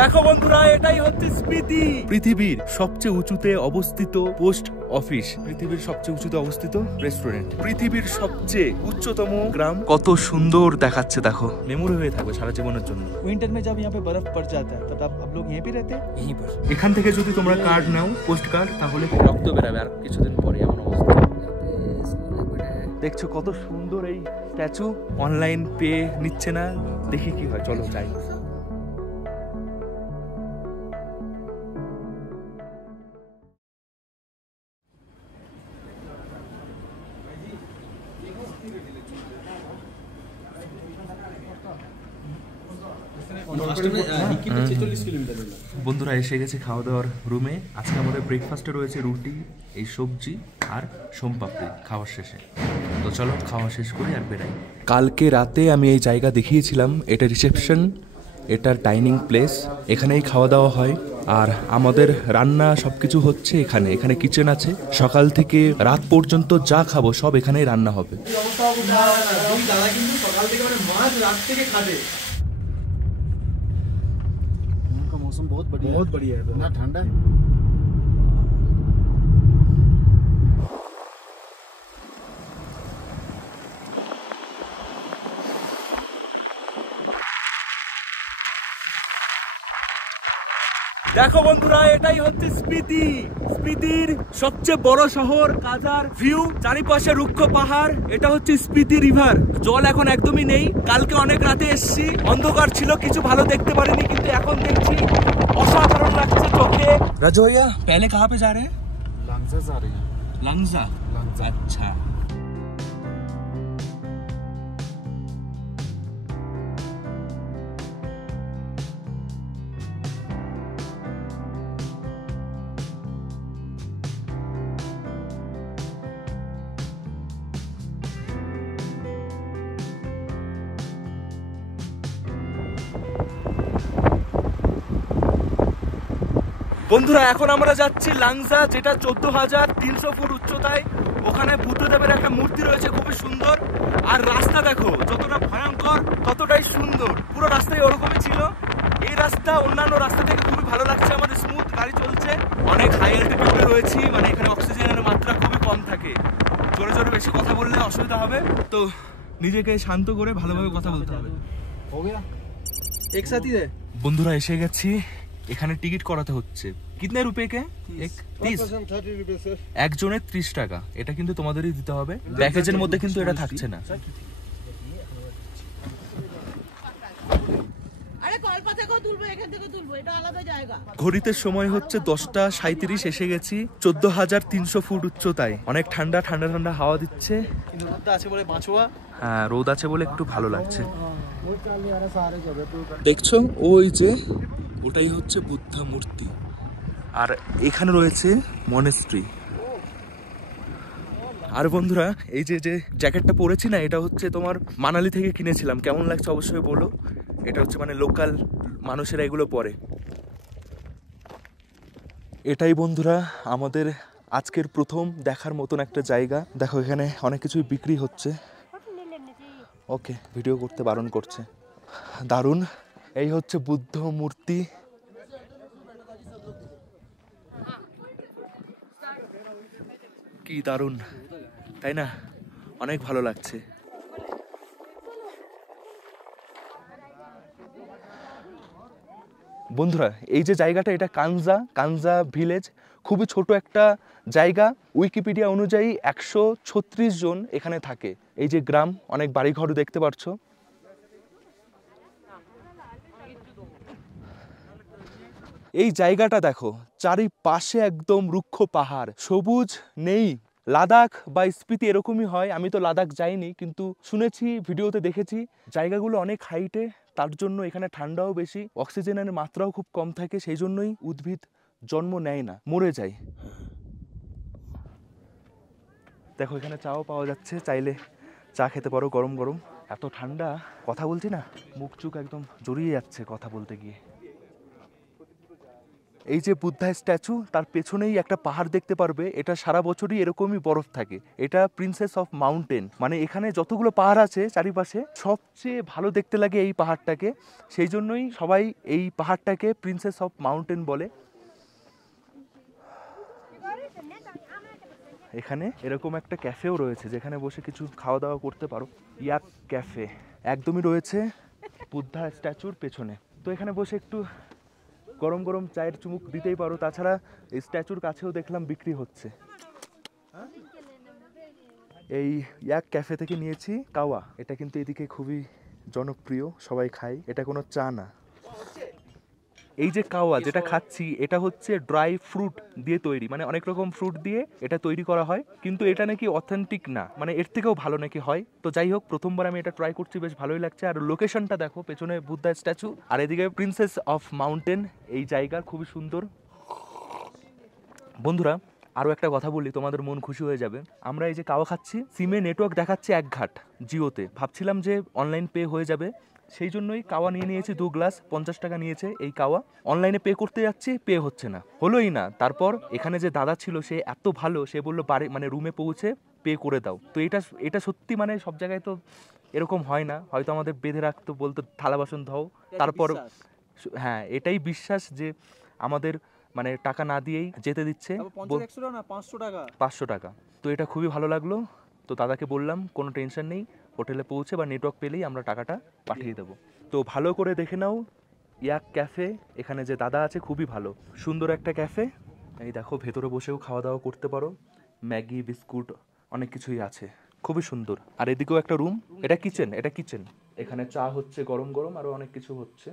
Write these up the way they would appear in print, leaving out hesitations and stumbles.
দেখো বন্ধুরা, এটাই হচ্ছে স্পিতি, পৃথিবীর সবচেয়ে উঁচুতে অবস্থিত পোস্ট অফিস, পৃথিবীর সবচেয়ে উঁচুতে অবস্থিত রেস্টুরেন্ট, পৃথিবীর সবচেয়ে উচ্চতম গ্রাম। কত সুন্দর দেখাচ্ছে দেখো, মেমোরি হয়ে থাকবে সারা জীবনের জন্য। উইন্টার में जब यहाँ पे बर्फ पड़ जाता है तब आप लोग यहीं पे रहते हैं? यहीं पर। এখান থেকে যদি তোমরা কার্ড নাও, পোস্ট কার্ড, তাহলে রক্ত বেরাবে আর কিছুদিন পরে এমন অবস্থা। দেখছো কত সুন্দর এই স্ট্যাচু, অনলাইন পে নিচ্ছে না, দেখি কি হয়, চলো যাই। বন্ধুরা এসে গেছে খাওয়া দাওয়ার রুমে। আজকে আমাদের ব্রেকফাস্টে রয়েছে রুটি, এই সবজি আর সোমপাপড়ি খাওয়ার শেষে। তো চলো খাওয়া শেষ করি আর বেরাই। কালকে রাতে আমি এই জায়গা দেখিয়েছিলাম, এটা রিসেপশন, এটার ডাইনিং প্লেস, এখানেই খাওয়া দাওয়া হয়। আর আমাদের রান্না সবকিছু হচ্ছে এখানে, এখানে কিচেন আছে। সকাল থেকে রাত পর্যন্ত যা খাবো সব এখানেই রান্না হবে। मौसम बहुत बढ़िया है ना, ठंडा है। দেখো বন্ধুরা, এটাই হচ্ছে স্পিতি, স্পিতির সবচেয়ে বড় শহর। কাজার ভিউ, চারিপাশে রুক্ষ পাহাড়, এটা হচ্ছে স্পিতি রিভার। জল এখন একদমই নেই, কালকে অনেক রাতে এসছি, অন্ধকার ছিল, কিছু ভালো দেখতে পারিনি, কিন্তু এখন দেখছি অসাধারণ লাগছে চোখে। রাজু ভাইয়া, पहले कहाँ पे जा रहे हैं? लांगजा जा रही है। लांगजा, अच्छा। বন্ধুরা এখন আমরা যাচ্ছি লাংজা, যেটা 14,300 ফুট উচ্চতায়। ওখানে বুদ্ধদেবের একটা মূর্তি রয়েছে, খুবই সুন্দর। আর রাস্তা দেখো, যতটা ভয়ঙ্কর ততটাই সুন্দর, পুরো রাস্তায় ওরকমই ছিল। এই রাস্তা অন্যান্য রাস্তা থেকে খুবই ভালো লাগছে, আমাদের স্মুথ গাড়ি চলছে। অনেক হাই অ্যালটিটিউডে রয়েছি, মানে এখানে অক্সিজেনের মাত্রা খুবই কম থাকে। জোরে জোরে বেশি কথা বললে অসুবিধা হবে, তো নিজেকে শান্ত করে ভালোভাবে কথা বলতে হবে। एक साथ ही है। বন্ধুরা এসে গেছি, এখানে টিকিট করাতে হচ্ছে। কিতনে রুপে কে? 30 একজনের 30 টাকা। এটা কিন্তু তোমাদেরই দিতে হবে, প্যাকেজের মধ্যে কিন্তু এটা থাকছে না। ঘড়িতে সময় হচ্ছে 10:37, এসে গেছি 14,300 ফুট উচ্চতায়। অনেক ঠান্ডা ঠান্ডা ঠান্ডা হাওয়া দিচ্ছে। হ্যাঁ, রোদ আছে বলে একটু ভালো লাগছে। দেখছো ওই যে, ওটাই হচ্ছে বুদ্ধা মূর্তি। আর এখানে রয়েছে মনেস্ট্রি। আর বন্ধুরা এই যে যে জ্যাকেটটা পরেছি না, এটা হচ্ছে তোমার মানালি থেকে কিনেছিলাম। কেমন লাগছে অবশ্যই বলো। এটা হচ্ছে মানে লোকাল মানুষেরা এগুলো পরে। এটাই বন্ধুরা আমাদের আজকের প্রথম দেখার মতন একটা জায়গা। দেখো এখানে অনেক কিছুই বিক্রি হচ্ছে। ওকে, ভিডিও করতে বারণ করছে। দারুণ। এই হচ্ছে বুদ্ধ মূর্তি। কি দারুণ, তাই না? অনেক ভালো লাগছে। বন্ধুরা এই যে জায়গাটা, এটা কানজা ভিলেজ, খুবই ছোট একটা জায়গা। উইকিপিডিয়া অনুযায়ী 136 জন এখানে থাকে। এই যে গ্রাম, অনেক বাড়িঘর দেখতে পাচ্ছ। এই জায়গাটা দেখো, চারিপাশে একদম রুক্ষ পাহাড়, সবুজ নেই। লাদাখ বা স্পিতি এরকমই হয়। আমি তো লাদাখ যাইনি, কিন্তু শুনেছি, ভিডিওতে দেখেছি। জায়গাগুলো অনেক হাইটে, তার জন্য এখানে ঠান্ডাও বেশি, অক্সিজেনের মাত্রাও খুব কম থাকে। সেই জন্যই উদ্ভিদ জন্ম নেয় না, মরে যায়। দেখো এখানে চাও পাওয়া যাচ্ছে, চাইলে চা খেতে পারো গরম গরম। এত ঠান্ডা, কথা বলছি না, মুখ চুখ একদম জড়িয়ে যাচ্ছে কথা বলতে গিয়ে। এই যে বুদ্ধা স্ট্যাচু, তার পেছনেই একটা পাহাড় দেখতে পারবে, এটা সারা বছরই এরকমই বরফ থাকে। এটা প্রিন্সেস অফ মাউন্টেন, মানে এখানে যতগুলো পাহাড় আছে চারিপাশে সবচেয়ে ভালো দেখতে লাগে এই পাহাড়টাকে, সেই জন্যই সবাই এই পাহাড়টাকে প্রিন্সেস অফ মাউন্টেন বলে। এখানে এরকম একটা ক্যাফেও রয়েছে যেখানে বসে কিছু খাওয়া দাওয়া করতে পারো। ইয়াক ক্যাফে একদমই রয়েছে বুদ্ধা স্ট্যাচুর পেছনে। তো এখানে বসে একটু গরম গরম চায়ের চুমুক দিতেই পারো। তাছাড়া এই স্ট্যাচুর কাছেও দেখলাম বিক্রি হচ্ছে। এই ইয়াক ক্যাফে থেকে নিয়েছি কাওয়া, এটা কিন্তু এদিকে খুবই জনপ্রিয়, সবাই খায়। এটা কোনো চা না। এই যে কাওয়া যেটা খাচ্ছি এটা হচ্ছে ড্রাই ফ্রুট দিয়ে তৈরি, মানে অনেক রকম ফ্রুট দিয়ে এটা তৈরি করা হয়, কিন্তু এটা নাকি অথেন্টিক না, মানে এর থেকেও ভালো নাকি হয়। তো যাই হোক, প্রথমবার আমি এটা ট্রাই করছি, বেশ ভালোই লাগছে। আর লোকেশনটা দেখো, পেছনে বুদ্ধা স্ট্যাচু আর এদিকে প্রিন্সেস অফ মাউন্টেন, এই জায়গা খুবই সুন্দর। বন্ধুরা আরও একটা কথা বললি, তোমাদের মন খুশি হয়ে যাবে। আমরা এই যে কাওয়া খাচ্ছি, সিমে নেটওয়ার্ক দেখাচ্ছে 1 ঘাট জিওতে। ভাবছিলাম যে অনলাইন পে হয়ে যাবে, সেই জন্যই কাওয়া নিয়ে নিয়েছি 2 গ্লাস, 50 টাকা নিয়েছে এই কাওয়া। অনলাইনে পে করতে যাচ্ছি, পে হচ্ছে না, হলোই না। তারপর এখানে যে দাদা ছিল সে এত ভালো, সে বললো বাড়ি মানে রুমে পৌঁছে পে করে দাও। তো এটা সত্যি, মানে সব জায়গায় তো এরকম হয় না, হয়তো আমাদের বেঁধে রাখতো, বলতো থালা বাসন ধোও, তারপর হ্যাঁ এটাই বিশ্বাস যে আমাদের মানে টাকা না দিয়েই যেতে দিচ্ছে। 500 টাকা। তো এটা খুবই ভালো লাগলো। তো দাদাকে বললাম কোনো টেনশন নেই, হোটেলে পৌঁছে বা নেটওয়ার্ক পেলেই আমরা টাকাটা পাঠিয়ে দেবো। তো ভালো করে দেখে নাও ইয়াক ক্যাফে, এখানে যে দাদা আছে খুবই ভালো, সুন্দর একটা ক্যাফে। এই দেখো ভেতরে বসেও খাওয়া দাওয়া করতে পারো, ম্যাগি বিস্কুট অনেক কিছুই আছে, খুবই সুন্দর। আর এদিকেও একটা রুম, এটা কিচেন, এখানে চা হচ্ছে গরম গরম, আরও অনেক কিছু হচ্ছে।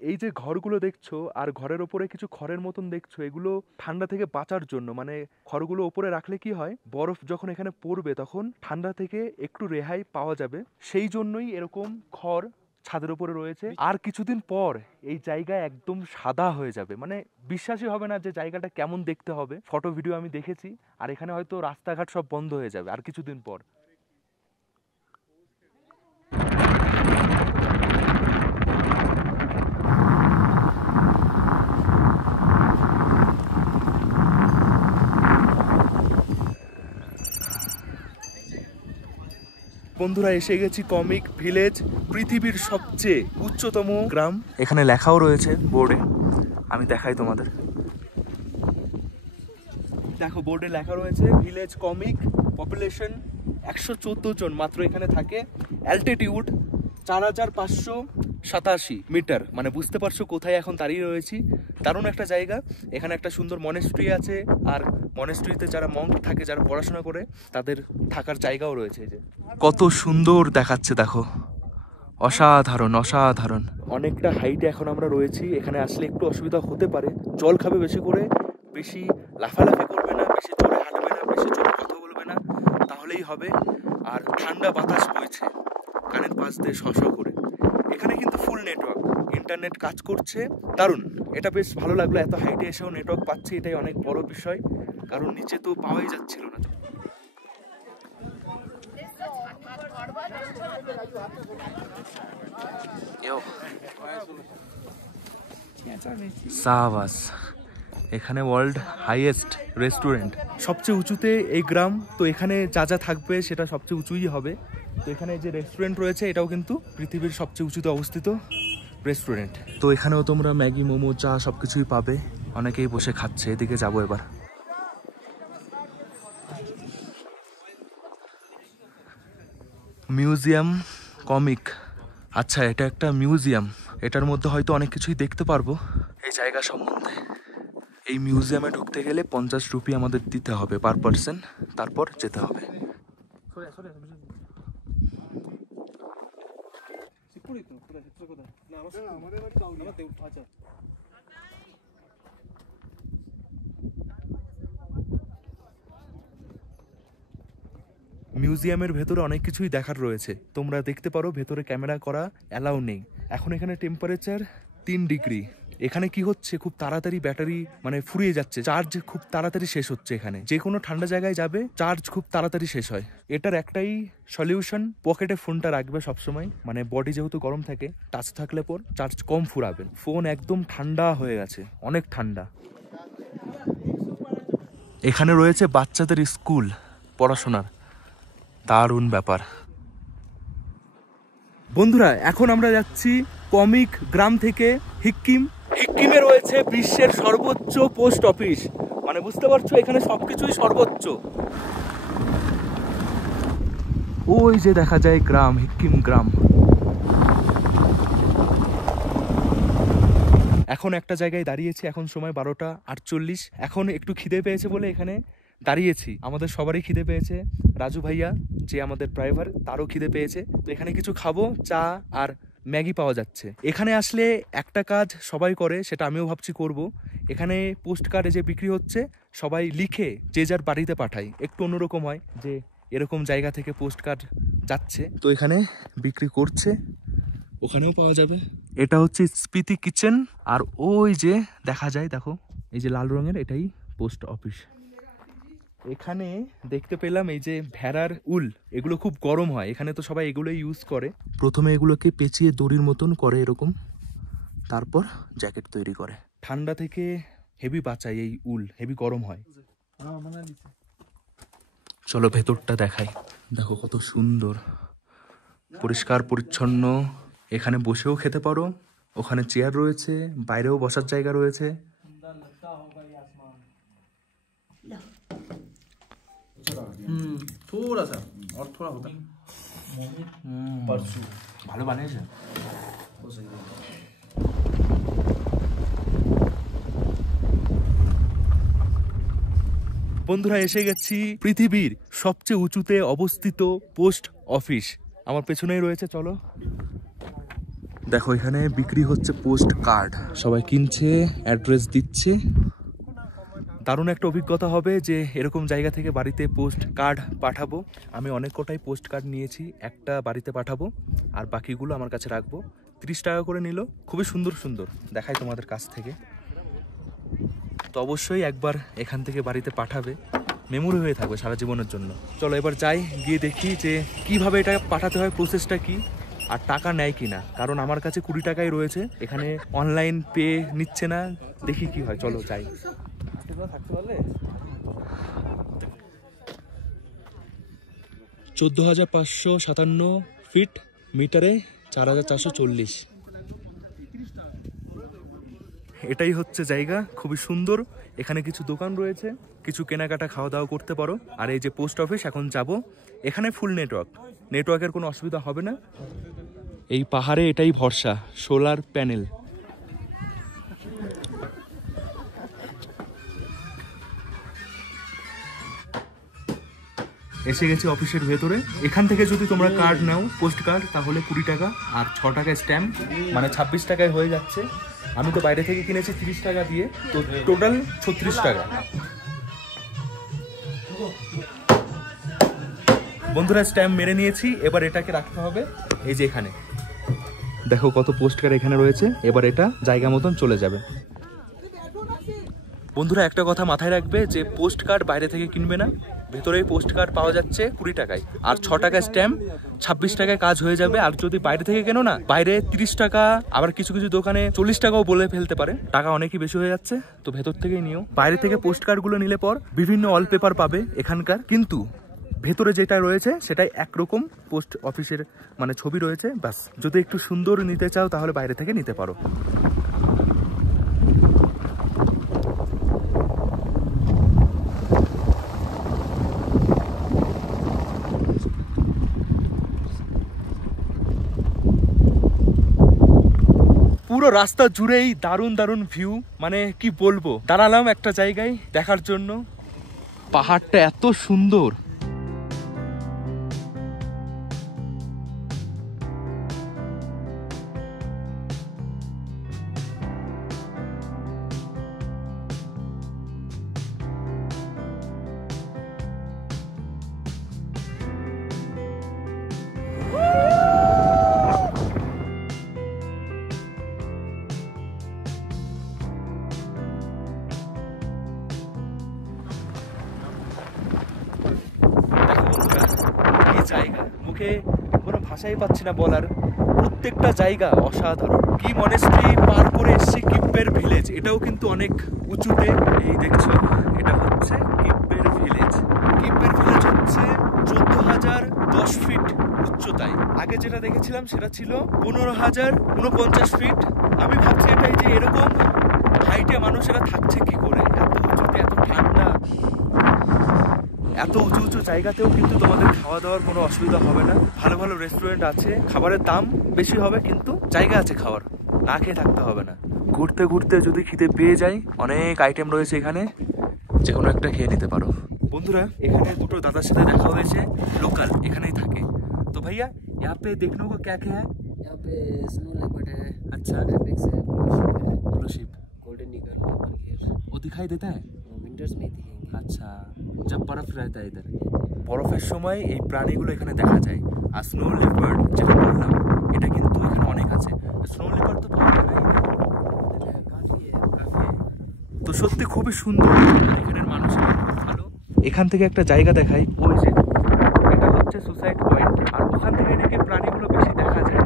এই যে ঘরগুলো দেখছো আর ঘরের ওপরে কিছু খড়ের মতন দেখছো, এগুলো ঠান্ডা থেকে বাঁচার জন্য, মানে খড়গুলো ওপরে রাখলে কি হয়, বরফ যখন এখানে পড়বে তখন ঠান্ডা থেকে একটু রেহাই পাওয়া যাবে, সেই জন্যই এরকম খড় ছাদের উপরে রয়েছে। আর কিছুদিন পর এই জায়গা একদম সাদা হয়ে যাবে, মানে বিশ্বাসই হবে না যে জায়গাটা কেমন দেখতে হবে। ফটো ভিডিও আমি দেখেছি। আর এখানে হয়তো রাস্তাঘাট সব বন্ধ হয়ে যাবে আর কিছুদিন পর। বন্ধুরা এসে গেছি কমিক ভিলেজ, পৃথিবীর সবচেয়ে উচ্চতম গ্রাম। এখানে লেখাও রয়েছে বোর্ডে, আমি দেখাই তোমাদের। দেখো বোর্ডে লেখা রয়েছে ভিলেজ কমিক, পপুলেশন 114 জন মাত্র এখানে থাকে, অ্যালটিটিউড 4587 মিটার, মানে বুঝতে পারছো কোথায় এখন দাঁড়িয়ে রয়েছি। দারুণ একটা জায়গা। এখানে একটা সুন্দর মনেস্ট্রি আছে, আর মনেস্ট্রিতে যারা মঙ্ক থাকে, যারা পড়াশোনা করে, তাদের থাকার জায়গাও রয়েছে। এই যে কত সুন্দর দেখাচ্ছে দেখো, অসাধারণ অসাধারণ। অনেকটা হাইটে এখন আমরা রয়েছি, এখানে আসলে একটু অসুবিধা হতে পারে। জল খাবে বেশি করে, বেশি লাফালাফি করবে না, বেশি জোরে হাঁটবে না, বেশি জোরে কথা বলবে না, তাহলেই হবে। আর ঠান্ডা বাতাস বইছে কানের পাশ দিয়ে শশ করে। এখানে কিন্তু ফুল নেটওয়ার্ক, ইন্টারনেট কাজ করছে, দারুণ। এটা বেশ ভালো লাগলো, এত হাইটে এসেও নেটওয়ার্ক পাচ্ছি, এটাই অনেক বড় বিষয়, কারণ নিচে তো পাওয়াই যাচ্ছিল না। সাবাস, এখানে ওয়ার্ল্ড হাইয়েস্ট রেস্টুরেন্ট, সবচেয়ে উঁচুতে এই গ্রাম। তো এখানে যা যা থাকবে সেটা সবচেয়ে উঁচুই হবে। তো এখানে যে রেস্টুরেন্ট রয়েছে এটাও কিন্তু পৃথিবীর সবচেয়ে উঁচুতে অবস্থিত রেস্টুরেন্ট। তো এখানেও তোমরা ম্যাগি, মোমো, চা সবকিছুই পাবে। অনেকেই বসে খাচ্ছে, এদিকে যাবো এবার। মিউজিয়াম কমিক, আচ্ছা এটা একটা মিউজিয়াম, এটার মধ্যে হয়তো অনেক কিছুই দেখতে পারবো এই জায়গা সম্বন্ধে। এই মিউজিয়ামে ঢুকতে গেলে 50 রুপি আমাদের দিতে হবে পার পার্সন, তারপর যেতে হবে। মিউজিয়ামের ভেতরে অনেক কিছুই দেখার রয়েছে, তোমরা দেখতে পারো। ভেতরে ক্যামেরা করা অ্যালাউ নেই। এখন এখানে টেম্পারেচার 3 ডিগ্রি, এখানে কি হচ্ছে, খুব তাড়াতাড়ি ব্যাটারি মানে ফুরিয়ে যাচ্ছে, চার্জ খুব তাড়াতাড়ি শেষ হচ্ছে। এখানে যে কোনো ঠান্ডা জায়গায় যাবে চার্জ খুব তাড়াতাড়ি শেষ হয়। এটার একটাই সলিউশন, পকেটে ফোনটা রাখবে সবসময়, মানে বডি যেহেতু গরম থাকে, টাচ থাকলে পর চার্জ কম ফুরাবে। ফোন একদম ঠান্ডা হয়ে গেছে, অনেক ঠান্ডা। এখানে রয়েছে বাচ্চাদের স্কুল পড়াশোনার, দারুণ ব্যাপার। বন্ধুরা এখন আমরা যাচ্ছি কমিক গ্রাম থেকে হিক্কিম। হিক্কিমে রয়েছে বিশ্বের সর্বোচ্চ পোস্ট অফিস, মানে বুঝতে পারছো এখানে সবকিছুই সর্বোচ্চ। ওই যে দেখা যায় গ্রাম, হিক্কিম গ্রাম। এখন একটা জায়গায় দাঁড়িয়েছি, এখন সময় 12:48। এখন একটু খিদে পেয়েছে বলে এখানে দাঁড়িয়েছি। আমাদের সবারই খিদে পেয়েছে, রাজু ভাইয়া যে আমাদের ড্রাইভার তারও খিদে পেয়েছে। তো এখানে কিছু খাবো, চা আর ম্যাগি পাওয়া যাচ্ছে। এখানে আসলে একটা কাজ সবাই করে, সেটা আমিও ভাবছি করব। এখানে পোস্ট কার্ডে যে বিক্রি হচ্ছে সবাই লিখে যে যার বাড়িতে পাঠায়, একটু অন্যরকম হয় যে এরকম জায়গা থেকে পোস্ট কার্ড যাচ্ছে। তো এখানে বিক্রি করছে, ওখানেও পাওয়া যাবে। এটা হচ্ছে স্পিতি কিচেন, আর ওই যে দেখা যায় দেখো এই যে লাল রঙের, এটাই পোস্ট অফিস। এখানে দেখতে পেলাম এই যে ভেড়ার উল, এগুলো খুব গরম হয় এখানে, তো সবাই এগুলোই ইউজ করে। প্রথমে এগুলোকে পেঁচিয়ে দড়ির মতন করে এরকম, তারপর জ্যাকেট তৈরি করে। ঠান্ডা থেকে হেভি বাঁচায় এই উল, হেভি গরম হয়। চলো ভেতরটা দেখাই, দেখো কত সুন্দর, পরিষ্কার পরিচ্ছন্ন। এখানে বসেও খেতে পারো, ওখানে চেয়ার রয়েছে, বাইরেও বসার জায়গা রয়েছে। थोड़ा सा और थोड़ा होता परसों ভালো বানিয়েছে। বন্ধুরা এসে গেছি পৃথিবীর সবচেয়ে উঁচুতে অবস্থিত পোস্ট অফিস, আমার পেছনেই রয়েছে। চলো দেখো এখানে বিক্রি হচ্ছে পোস্ট কার্ড, সবাই কিনছে, অ্যাড্রেস দিচ্ছে। দারুণ একটা অভিজ্ঞতা হবে যে এরকম জায়গা থেকে বাড়িতে পোস্ট কার্ড পাঠাবো। আমি অনেক কটাই পোস্ট কার্ড নিয়েছি, একটা বাড়িতে পাঠাবো আর বাকিগুলো আমার কাছে রাখবো। 30 টাকা করে নিল, খুবই সুন্দর সুন্দর দেখাই তোমাদের কাছ থেকে। তো অবশ্যই একবার এখান থেকে বাড়িতে পাঠাবে, মেমোরি হয়ে থাকবে সারা জীবনের জন্য। চলো এবার যাই, গিয়ে দেখি যে কিভাবে এটা পাঠাতে হয়, প্রসেসটা কি, আর টাকা নেয় কিনা। কারণ আমার কাছে 20 টাকাই রয়েছে, এখানে অনলাইন পে নিচ্ছে না, দেখি কি হয়। চলো যাই। 14,557 ফিট, মিটারে 4,440। এটাই হচ্ছে জায়গা, খুবই সুন্দর। এখানে কিছু দোকান রয়েছে, কিছু কেনাকাটা খাওয়া দাওয়া করতে পারো। আর এই যে পোস্ট অফিস, এখন যাব। এখানে ফুল নেটওয়ার্কের কোনো অসুবিধা হবে না। এই পাহাড়ে এটাই ভরসা, সোলার প্যানেল। এসে গেছি অফিসের ভেতরে। এখান থেকে যদি তোমরা কার্ড নাও, পোস্ট কার্ড, তাহলে 20 টাকা আর 6 টাকায় স্ট্যাম্প, মানে 26 টাকায় হয়ে যাচ্ছে। আমি তো বাইরে থেকে কিনেছি 30 টাকা দিয়ে, তো টোটাল 36 টাকা। বন্ধুরা স্ট্যাম্প মেরে নিয়েছি, এবার এটাকে রাখতে হবে এই যে এখানে। দেখো কত পোস্ট কার্ড এখানে রয়েছে, এবার এটা জায়গা মতন চলে যাবে। বন্ধুরা একটা কথা মাথায় রাখবে যে পোস্ট কার্ড বাইরে থেকে কিনবে না, ভেতরেই পোস্ট কার্ড পাওয়া যাচ্ছে 20 টাকায়, আর 6 টাকা স্ট্যাম্প, 26 টাকায় কাজ হয়ে যাবে। আর যদি বাইরে থেকে কেনো না, বাইরে 30 টাকা, আবার কিছু কিছু দোকানে 40 টাকাও বলে ফেলতে পারে, টাকা অনেকই বেশি হয়ে যাচ্ছে। তো ভেতর থেকেই নিও। বাইরে থেকে পোস্ট কার্ডগুলো নিলে পর বিভিন্ন ওয়ালপেপার পাবে এখানকার, কিন্তু ভেতরে যেটা রয়েছে সেটাই একরকম পোস্ট অফিসের মানে ছবি রয়েছে, ব্যাস। যদি একটু সুন্দর নিতে চাও তাহলে বাইরে থেকে নিতে পারো। পুরো রাস্তা জুড়েই দারুণ দারুণ ভিউ, মানে কি বলবো। দাঁড়ালাম একটা জায়গায় দেখার জন্য, পাহাড়টা এত সুন্দর। তোমাকে কোনো ভাষাই পাচ্ছি না বলার। প্রত্যেকটা জায়গা অসাধারণ। কি মনেস্ট্রি পার করে এসেছি কিব্বের ভিলেজ, এটাও কিন্তু অনেক উঁচুতে। এই দেখছো এটা হচ্ছে কিব্বের ভিলেজ। কিব্বের ভিলেজ হচ্ছে 14,010 ফিট উচ্চতায়। আগে যেটা দেখেছিলাম সেটা ছিল 15,049 ফিট। আমি ভাবছি এটাই যে এরকম হাইটে মানুষেরা থাকছে কি করে, এত উঁচুতে, এত ঠান্ডা। এত উঁচু উঁচু জায়গাতেও কিন্তু তোমাদের খাওয়া দাওয়ার কোনো অসুবিধা হবে না। ভালো ভালো রেস্টুরেন্ট আছে, খাবারের দাম বেশি হবে কিন্তু জায়গা আছে খাওয়ার, না খেয়ে থাকতে হবে না। ঘুরতে ঘুরতে যদি খিদে পেয়ে যাই, অনেক আইটেম রয়েছে এখানে, যে কোনো একটা খেয়ে নিতে পারো। বন্ধুরা এখানে দুটো দাদার সাথে দেখা হয়েছে, লোকাল এখানেই থাকে। তো ভাইয়া यहाँ पे देखने को क्या क्या है? यहाँ पे स्नो लेपर्ड है, अच्छा, एपेक्स है, ब्लू शिप है, blue ship, golden eagle, leopard घेर। वो दिखाई देता है? विंटर्स में ही दिखेंगे। আচ্ছা, जब बर्फ रहता है इधर, বরফের সময় এই প্রাণীগুলো এখানে দেখা যায়। আর স্নো লেপার্ড যেটা বললাম, এটা কিন্তু এখানে অনেক আছে। স্নো লেপার্ড তো পাওয়া যায় না काफी है। তো সত্যি খুবই সুন্দর, এখানের মানুষেরা খুব ভালো। এখান থেকে একটা জায়গা দেখাই, ওই যে এটা হচ্ছে সুসাইড পয়েন্ট, আর ওখান থেকে নাকি প্রাণীগুলো বেশি দেখা যায়।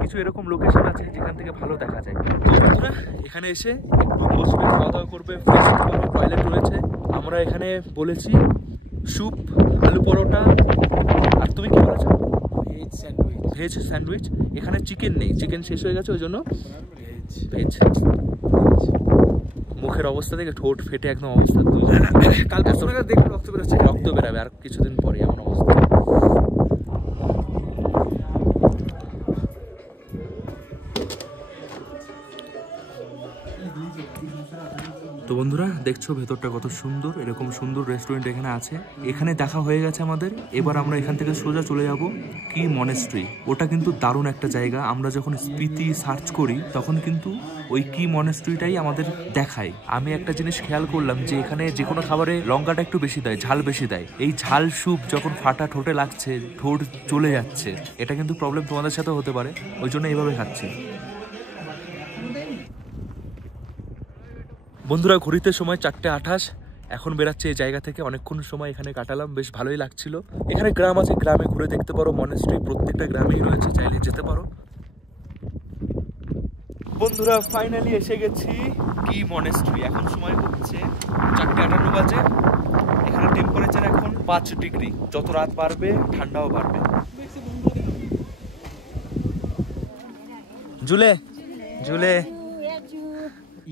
কিছু এরকম লোকেশন আছে যেখান থেকে ভালো দেখা যায়। তো বন্ধুরা এখানে এসে একটু বসবে, খাওয়া দাওয়া করবে, ফ্রেশ টয়লেট রয়েছে। আমরা এখানে বলেছি স্যুপ, আলু পরোটা, আর তুমি কি বলেছো? Veg sandwich. Veg sandwich. এখানে চিকেন নেই, চিকেন শেষ হয়ে গেছে, ওই জন্য ভেজ। মুখের অবস্থা দেখে ঠোঁট ফেটে একদম অবস্থা। কালকে দেখবে রক্ত বেরোচ্ছে, রক্ত বেরাবে আর কিছুদিন পরে, এমন অবস্থা। তো বন্ধুরা দেখছো ভেতরটা কত সুন্দর, এরকম সুন্দর রেস্টুরেন্ট এখানে আছে। এখানে দেখা হয়ে গেছে আমাদের, এবার আমরা এখান থেকে সোজা চলে যাব কি মনেস্ট্রি। ওটা কিন্তু দারুণ একটা জায়গা। আমরা যখন স্পিতি সার্চ করি তখন কিন্তু ওই কি মনেস্ট্রিটাই আমাদের দেখায়। আমি একটা জিনিস খেয়াল করলাম যে এখানে যে কোনো খাবারে লঙ্কাটা একটু বেশি দেয়, ঝাল বেশি দেয়। এই ঝাল স্যুপ যখন ফাটা ঠোঁটে লাগছে, ঠোঁট চলে যাচ্ছে, এটা কিন্তু প্রবলেম তোমাদের সাথে হতে পারে, ওই জন্য এইভাবে খাচ্ছি। বন্ধুরা ঘুরিতে সময় 4:28, এখন বেরাচ্ছে এই জায়গা থেকে। অনেকক্ষণ সময় এখানে কাটালাম, বেশ ভালোই লাগছিল। এখানে গ্রাম আছে, গ্রামে ঘুরে দেখতে পারো। মনেস্ট্রি প্রত্যেকটা গ্রামেই রয়েছে, চাইলে যেতে পারো। বন্ধুরা ফাইনালি এসে গেছি কি মনেস্ট্রি। এখন সময় হচ্ছে 4:58 বাজে। এখানে টেম্পারেচার এখন 5 ডিগ্রি। যত রাত বাড়বে ঠান্ডাও বাড়বে। झूले झूले।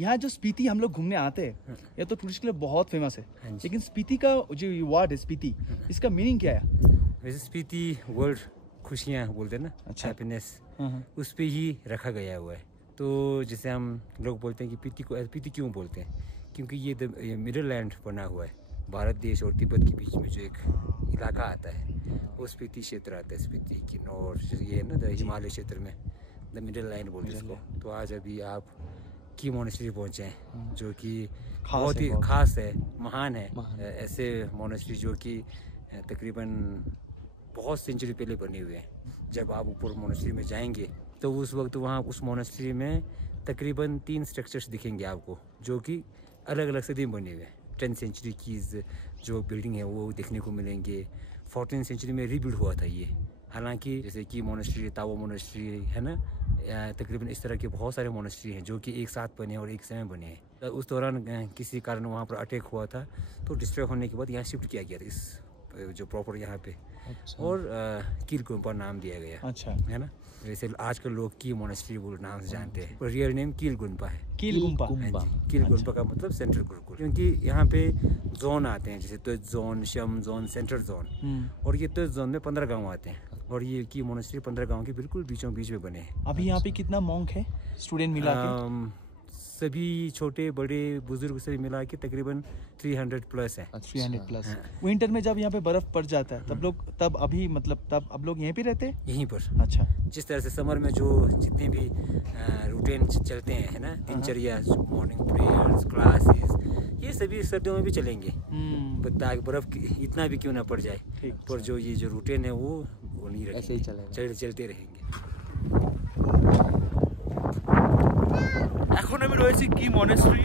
यहाँ जो स्पीति हम लोग घूमने आते हैं, ये तो टूरिस्ट के लिए बहुत फेमस है, लेकिन स्पीति का जो वर्ड है स्पीति, इसका मीनिंग क्या है? वैसे स्पीति वर्ल्ड खुशियाँ बोलते हैं ना, अच्छा। हैप्पीनेस, उस पे ही रखा गया हुआ है। तो जैसे हम लोग बोलते हैं कि स्पीति क्यों बोलते हैं, क्योंकि ये मिडिल लैंड बना हुआ है। भारत देश और तिब्बत के बीच में जो एक इलाका आता है वो स्पीति क्षेत्र आता है। स्पीति की नॉर्थ ये है ना, हिमालय क्षेत्र में द मिडिल लैंड बोलते हैं इसको। तो आज अभी आप की मोनेस्ट्री पहुंचे हैं, जो कि बहुत ही खास है, महान है। ऐसे मोनेस्ट्री जो कि तकरीबन बहुत सेंचुरी पहले बने हुए हैं। जब आप ऊपर मोनेस्ट्री में जाएंगे तो उस वक्त वहाँ उस मोनेस्ट्री में तकरीबन 3 स्ट्रक्चर्स दिखेंगे आपको, जो कि अलग अलग सदी में बने हुए हैं। 10th सेंचुरी की जो बिल्डिंग है वो देखने को मिलेंगे। 14th सेंचुरी में रीबिल्ड हुआ था ये। हालांकि जैसे कि मोनेस्ट्री, ताओ मोनेस्ट्री है ना, तकरीबन इस तरह के बहुत सारे मोनेस्ट्री हैं जो कि एक साथ बने और एक समय बने हैं। तो उस दौरान किसी कारण वहाँ पर अटैक हुआ था, तो डिस्ट्रॉय होने के बाद यहाँ शिफ्ट किया गया था, इस जो प्रॉपर यहाँ पे। अच्छा। और कील गुम्पा नाम दिया गया। अच्छा, है ना। वैसे आजकल लोग की मोनेस्ट्री वो नाम से जानते हैं, पर रियल नेम कील गुम्पा है। कील गुम्पा। कील गुम्पा का मतलब सेंट्रल गुरुकुल, क्योंकि यहाँ पे जोन आते हैं, जैसे तुज जोन, शम जोन, सेंट्रल जोन। और ये तुज जोन में 15 गाँव आते हैं, और ये की मोनेस्ट्री 15 गाँव के बिल्कुल बीचों बीच में बने हैं। अभी यहाँ पे कितना मॉन्क है स्टूडेंट मिला के? सभी छोटे बड़े बुजुर्ग सभी मिला के तकरीबन 300 प्लस है। 300 प्लस। विंटर में जब यहाँ पे बर्फ पड़ जाता है तब लोग अब लोग यहीं पे रहते हैं? यहीं पर। अच्छा। जिस तरह से समर में जो जितने भी रूटीन चलते हैं, है ना, दिनचर्या, मॉर्निंग प्रेयर्स, क्लासेस, ये सभी सर्दियों में भी चलेंगे। ताकि बर्फ इतना भी क्यों ना पड़ जाए, पर जो ये जो रूटीन है वो नहीं रखेंगे, ऐसे ही चलते रहेंगे। এখন আমি রয়েছি কি মনেস্ট্রি।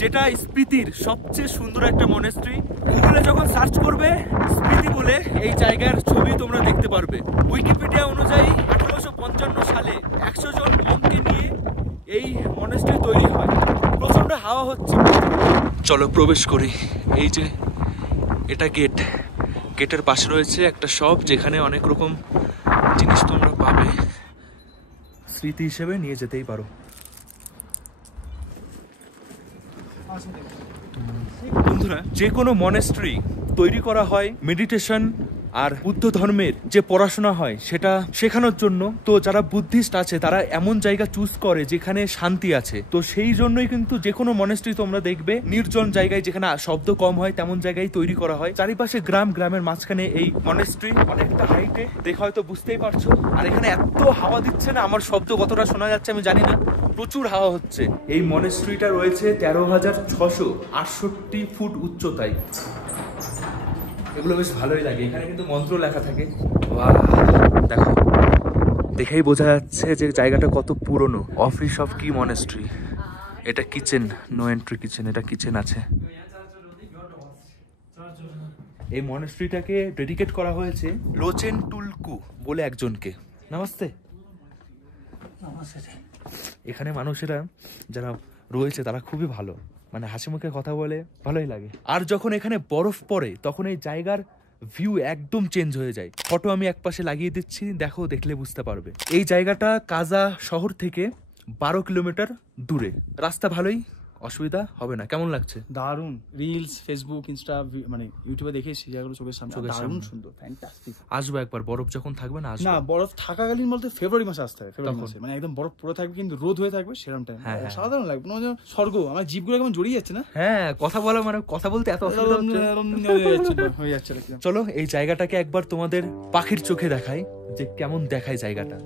যেটা স্পিতির সবচেয়ে সুন্দর একটা মনেস্ট্রি। গুগলে যখন সার্চ করবে স্পিতি বলে এই জায়গার ছবি তোমরা দেখতে পারবে। উইকিপিডিয়া অনুযায়ী 1855 সালে 100 জন মঙ্ককে নিয়ে এই মনেস্ট্রি তৈরি হয়। প্রচন্ড হাওয়া হচ্ছে। চলো প্রবেশ করি। এই যে এটা গেট, গেটের পাশে রয়েছে একটা শপ যেখানে অনেক রকম জিনিস তোমরা পাবে, স্মৃতি হিসেবে নিয়ে যেতেই পারো। বন্ধুরা, যে কোনো মনেস্ট্রি তৈরি করা হয় মেডিটেশন আর বুদ্ধ ধর্মের যে পড়াশোনা হয় সেটা শেখানোর জন্য। তো যারা বুদ্ধিস্ট আছে তারা এমন জায়গা চুজ করে যেখানে শান্তি আছে। তো সেই জন্যই কিন্তু যে কোনো মনেস্ট্রি তোমরা দেখবে নির্জন জায়গায়, যেখানে শব্দ কম হয় তেমন জায়গায় তৈরি করা হয়। চারিপাশে গ্রাম, গ্রামের মাঝখানে এই মনেস্ট্রি, অনেকটা হাইটে, দেখে হয়তো বুঝতেই পারছো। আর এখানে এত হাওয়া দিচ্ছে না, আমার শব্দ কতটা শোনা যাচ্ছে আমি জানি না, প্রচুর হাওয়া হচ্ছে। এই মনেস্ট্রিটা রয়েছে 13,668 ফুট উচ্চতায়। এগুলো বেশ ভালোই লাগে। এখানে কিন্তু মন্ত্র লেখা থাকে। দেখো, দেখেই বোঝা যাচ্ছে যে জায়গাটা কত পুরনো। অফিস অফ কি মনেস্ট্রি। এটা কিচেন, নো এন্ট্রি কিচেন, এটা কিচেন আছে। এই মনেস্ট্রিটাকে ডেডিকেট করা হয়েছে লোচেন টুলকু বলে একজনকে। নমস্তে। এখানে মানুষেরা যারা রয়েছে তারা খুবই ভালো, মানে হাসি মুখে কথা বলে, ভালোই লাগে। আর যখন এখানে বরফ পড়ে তখন এই জায়গার ভিউ একদম চেঞ্জ হয়ে যায়। ফটো আমি একপাশে লাগিয়ে দিচ্ছি, দেখো, দেখলে বুঝতে পারবে। এই জায়গাটা কাজা শহর থেকে 12 কিলোমিটার দূরে। রাস্তা ভালোই, অসুবিধা হবে না। কেমন লাগছে? দারুণ। রিলস, ফেসবুক, ইনস্টা, মানে ইউটিউবে দেখেছি জায়গাগুলো চোখের সামনে, দারুণ সুন্দর, ফ্যান্টাস্টিক। আসবো একবার, বরফ যখন থাকবে না আসবো। না, বরফ থাকাকালীন বলতে ফেব্রুয়ারি মাসে আসতে হয়। ফেব্রুয়ারি মাসে মানে একদম বরফ পড়ে থাকবে কিন্তু রোদ হয়ে থাকবে, সেরকম টাইম অসাধারণ লাগবে। মনে হচ্ছে স্বর্গ। আমার জিভগুলো কেমন জড়িয়ে যাচ্ছে না? হ্যাঁ, কথা বলা মানে কথা বলতে এত অসুবিধা হয়ে যাচ্ছে। চলো এই জায়গাটাকে একবার তোমাদের পাখির চোখে দেখাই যে কেমন দেখায় জায়গাটা।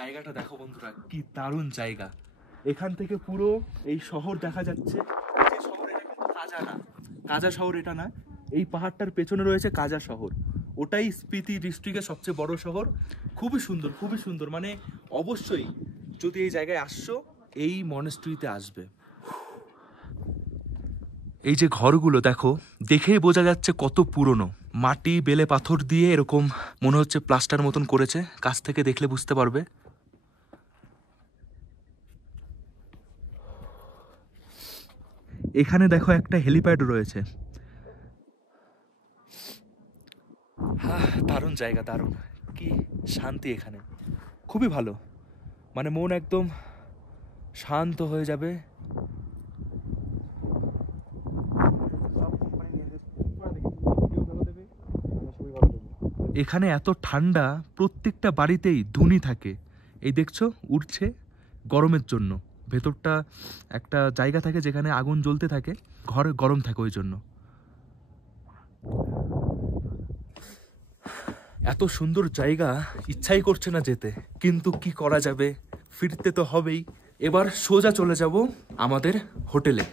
জায়গাটা দেখো বন্ধুরা, কি দারুণ জায়গা। এখান থেকে পুরো এই শহর দেখা যাচ্ছে। যে শহর, এটা কিন্তু কাজা না, কাজা শহর এটা না। এই পাহাড়টার পেছনে রয়েছে কাজা শহর, ওটাই স্পিতি ডিস্ট্রিক্টের সবচেয়ে বড় শহর। খুবই সুন্দর, খুবই সুন্দর। মানে অবশ্যই যদি এই জায়গায় আসছো, এই মনেস্ট্রিতে আসবে। এই যে ঘরগুলো দেখো, দেখেই বোঝা যাচ্ছে কত পুরনো। মাটি, বেলে পাথর দিয়ে এরকম মনে হচ্ছে প্লাস্টার মতন করেছে, কাছ থেকে দেখলে বুঝতে পারবে। এখানে দেখো একটা হেলিপ্যাড রয়েছে। দারুণ জায়গা, দারুণ, কি শান্তি এখানে, খুবই ভালো। মানে মন একদম শান্ত হয়ে যাবে। এখানে এত ঠান্ডা, প্রত্যেকটা বাড়িতেই ধুনি থাকে। এই দেখছো উঠছে গরমের জন্য। ভেতরটা একটা জায়গা থাকে যেখানে আগুন জ্বলতে থাকে, ঘরে গরম থাকে ওই জন্য। এত সুন্দর জায়গা, ইচ্ছাই করছে না যেতে, কিন্তু কি করা যাবে, ফিরতে তো হবেই। এবার সোজা চলে যাব আমাদের হোটেলে।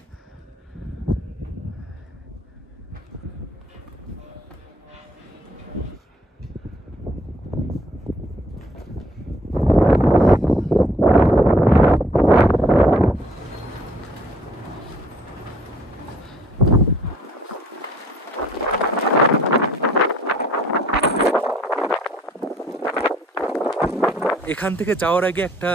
এখান থেকে যাওয়ার আগে একটা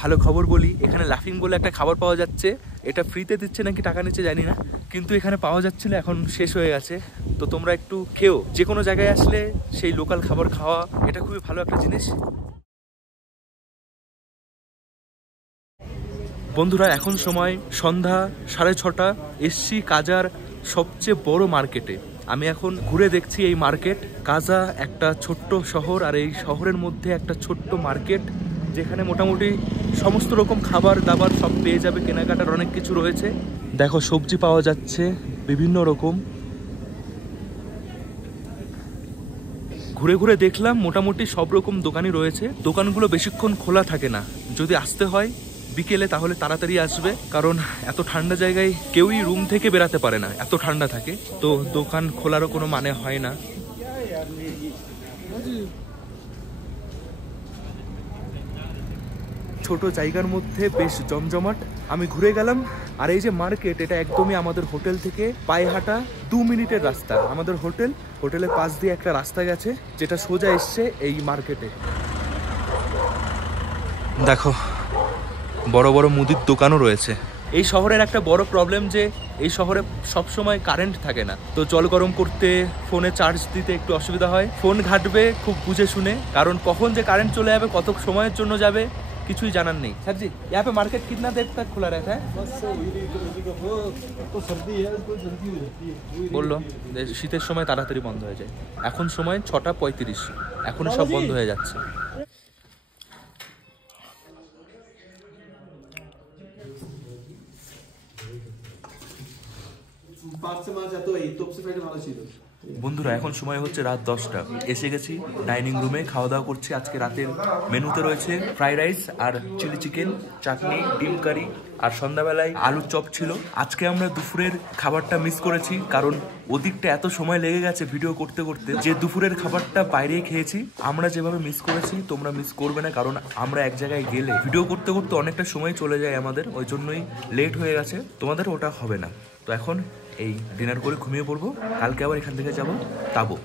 ভালো খবর বলি। এখানে লাফিং বলে একটা খাবার পাওয়া যাচ্ছে। এটা ফ্রিতে দিচ্ছে নাকি টাকা নিচ্ছে জানি না, কিন্তু এখানে পাওয়া যাচ্ছিল, এখন শেষ হয়ে গেছে। তো তোমরা একটু খেও, যে কোনো জায়গায় আসলে সেই লোকাল খাবার খাওয়া, এটা খুবই ভালো একটা জিনিস। বন্ধুরা, এখন সময় সন্ধ্যা 6:30। এসছি কাজার সবচেয়ে বড় মার্কেটে। আমি এখন ঘুরে দেখছি এই মার্কেট। কাজা একটা ছোট্ট শহর, আর এই শহরের মধ্যে একটা ছোট্ট মার্কেট যেখানে মোটামুটি সমস্ত রকম খাবার দাবার সব পেয়ে যাবে, কেনাকাটার অনেক কিছু রয়েছে। দেখো সবজি পাওয়া যাচ্ছে বিভিন্ন রকম। ঘুরে ঘুরে দেখলাম মোটামুটি সব রকম দোকানই রয়েছে। দোকানগুলো বেশিক্ষণ খোলা থাকে না, যদি আসতে হয় বিকেলে তাহলে তাড়াতাড়ি আসবে, কারণ এত ঠান্ডা জায়গায় কেউই রুম থেকে বেরাতে পারে না, এত ঠান্ডা থাকে, তো দোকান খোলারও কোনো মানে হয় না। ছোট জায়গার মধ্যে বেশ জমজমাট। আমি ঘুরে গেলাম। আর এই যে মার্কেট, এটা একদমই আমাদের হোটেল থেকে পায়ে হাঁটা 2 মিনিটের রাস্তা। আমাদের হোটেলের পাশ দিয়ে একটা রাস্তা গেছে যেটা সোজা এসছে এই মার্কেটে। দেখো বড় বড় মুদির দোকানও রয়েছে। এই শহরের একটা বড় প্রবলেম যে এই শহরে সবসময় কারেন্ট থাকে না, তো জল গরম করতে, ফোনে চার্জ দিতে একটু অসুবিধা হয়। ফোন ঘাটবে খুব বুঝে শুনে, কারণ কখন যে কারেন্ট চলে যাবে, কত সময়ের জন্য যাবে, কিছুই জানার নেই। স্যার জি, यहाँ पे मार्केट कितना देर तक खुला रहता है? বললো শীতের সময় তাড়াতাড়ি বন্ধ হয়ে যায়। এখন সময় 6:35, এখন সব বন্ধ হয়ে যাচ্ছে। বন্ধুরা এখন সময় হচ্ছে রাত 10টা। এসে গেছি ডাইনিং রুমে, খাওয়া দাওয়া করছি। আজকে রাতের মেনুতে রয়েছে ফ্রাইড রাইস আর চিলি চিকেন, চাটনি, ডিম কারি, আর সন্ধ্যাবেলায় আলুর চপ ছিল। আজকে আমরা দুপুরের খাবারটা মিস করেছি, কারণ ওদিকটা এত সময় লেগে গেছে ভিডিও করতে করতে, যে দুপুরের খাবারটা বাইরেই খেয়েছি। আমরা যেভাবে মিস করেছি তোমরা মিস করবে না, কারণ আমরা এক জায়গায় গেলে ভিডিও করতে করতে অনেকটা সময় চলে যায় আমাদের, ওই জন্যই লেট হয়ে গেছে। তোমাদের ওটা হবে না। তো এখন এই ডিনার করে ঘুমিয়ে পড়বো, কালকে আবার এখান থেকে যাবো তাবো।